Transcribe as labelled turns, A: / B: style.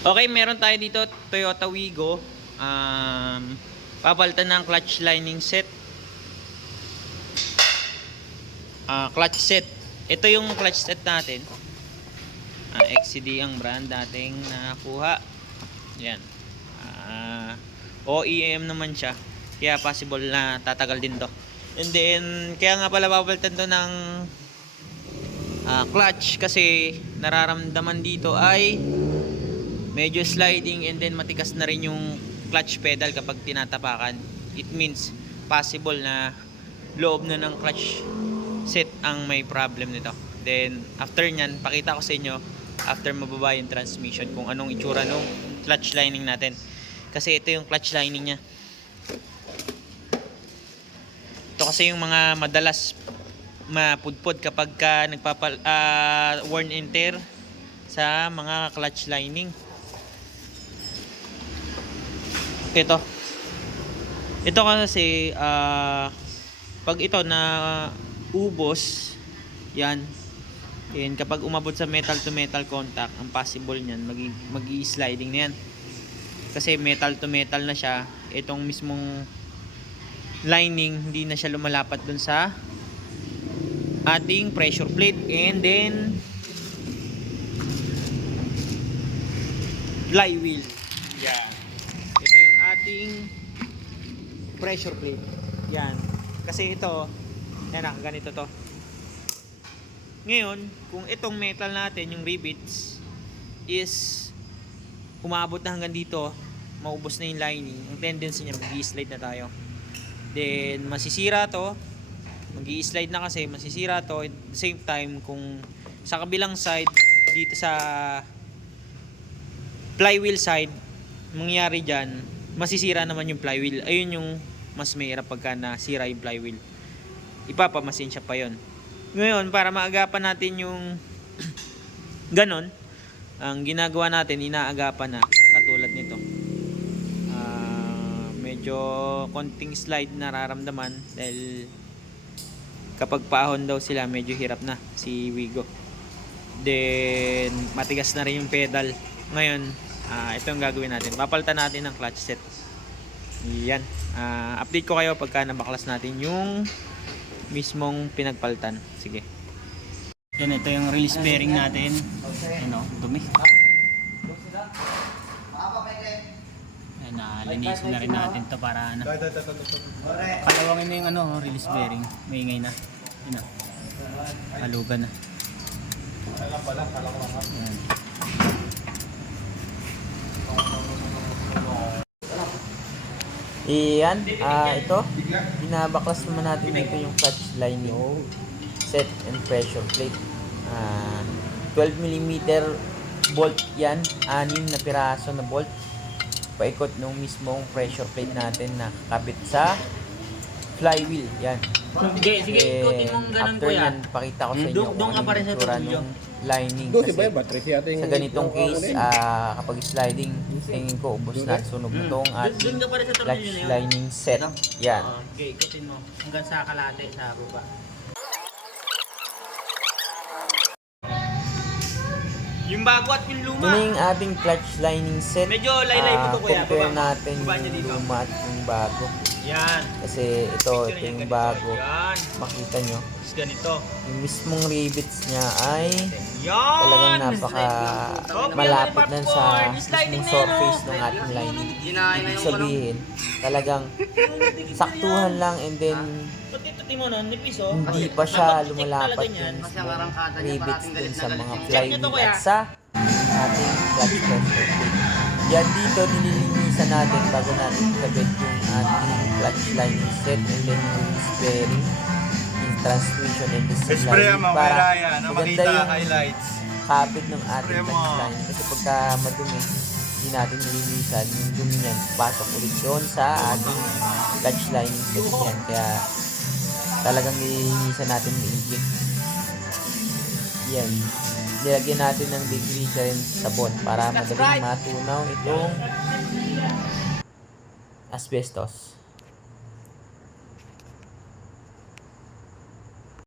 A: Okay, meron tayo dito Toyota Wigo. Um, papalitan ng clutch lining set. Ah, clutch set. Ito yung clutch set natin. Ah, XCD ang brand dating nakuha. Yan. Ah, OEM naman siya. Kaya possible na tatagal din to. And then, kaya nga pala papalitan to ng ah, clutch kasi nararamdaman dito ay medyo sliding and then matigas na rin yung clutch pedal kapag tinatapakan. It means possible na loob na ng clutch set ang may problem nito. Then after nyan, pakita ko sa inyo after mababa yung transmission kung anong itsura nung clutch lining natin. Kasi ito yung clutch lining niya. Ito kasi yung mga madalas mapudpod kapag ka nagpapal ah, worn and tear sa mga clutch lining. Ito. Ito kasi ah pag ito na ubos yan. Yan kapag umabot sa metal to metal contact ang possible niyan magi magi sliding na yan. Kasi metal to metal na siya itong mismong lining hindi na siya lumalapat dun sa ating pressure plate. And then flywheel. Yung ating pressure plate. Yan. Kasi ito yan ah, ganito to. Ngayon kung itong metal natin yung rivets is umabot na hanggang dito maubos na yung lining ang tendency niya mag-slide na tayo. Then masisira to mag slide na kasi masisira to at the same time kung sa kabilang side dito sa flywheel side mangyari dyan masisira naman yung flywheel. Ayun yung mas mahirap pagka nasira yung flywheel. Ipapamasin siya pa yon ngayon para maagapan natin yung ganon ang ginagawa natin inaagapan na katulad nito. Ah, medyo konting slide nararamdaman dahil kapag paahon daw sila medyo hirap na si Wigo. Then matigas na rin yung pedal. Ngayon ah, ito yung gagawin natin. Papalitan natin ng clutch set. Yan. Ah, update ko kayo pagka nabaklas natin yung mismong pinagpalitan. Sige. Yan ito yung release bearing natin. Ano dumi. Yan nalinisin na rin natin to para ano kalawangin na yung ano release bearing. Maingay na. Yun na halugan na. Yan. Iyan, ah ito, binabaklas naman natin dito yung clutch lining set and pressure plate. Ah 12 mm bolt yan, anim na piraso na bolt. Paikot nung mismong pressure plate natin na kakabit sa flywheel. Yan.
B: Sige, sige, ikutin mong ganun
A: after
B: kuya.
A: yan, pakita ko sa inyo
B: Doon- doon ka pa rin sa
A: itsura nung lining. Kasi
C: Bay, battery siya ating
A: sa ganitong case, ah kapag sliding, tingin ko ubos na at sunog na
B: Mm.
A: tong
B: Doon-
A: ating
B: doon ka pa rin sa tornilyo
A: clutch
B: na yun.
A: lining set. Yan.
B: Ah, okay, ikutin mo. Hanggang sa kalate sa baba.
A: Yung bago at yung luma.
D: Ito na yung ating clutch lining set.
A: Medyo laylay mo
D: Ah,
A: to, kuya.
D: Compare
A: Baba.
D: natin
A: Baba
D: yung luma at yung bago.
A: Yan.
D: Kasi ito,
A: Picture
D: ito yung
A: ganito.
D: bago.
A: Yan.
D: Makita nyo,
A: Tapos ganito.
D: yung mismong rivets niya ay
A: Yan.
D: talagang napaka
A: Copy
D: malapit
A: report
D: sa mismong
A: na yan,
D: surface
A: oh.
D: ng ating lining.
B: Ginahin na
D: Ibig sabihin, talagang saktuhan lang and then
A: Pati ito timo nun, nipis oh.
D: hindi pa siya lumalapat
A: niyan.
D: yung rivets dun sa mga flywheel at sa ating clutch pressure. Yan dito, nililinisan natin bago natin ikabit yung ating clutch lining set and then yung bearing, yung transmission and the
C: Spray mo,
D: para maganda
C: Makita
D: yung
C: highlights.
D: kapit ng ating
C: mo.
D: clutch lining. Kasi pagka madumi, hindi natin nilinisan, yung dumi niyan, pasok ulit doon sa ating clutch lining set yan. Kaya talagang nilinisan natin maigi. Yan. Nilagyan natin ng deglycerin sabon para madaling matunaw itong asbestos.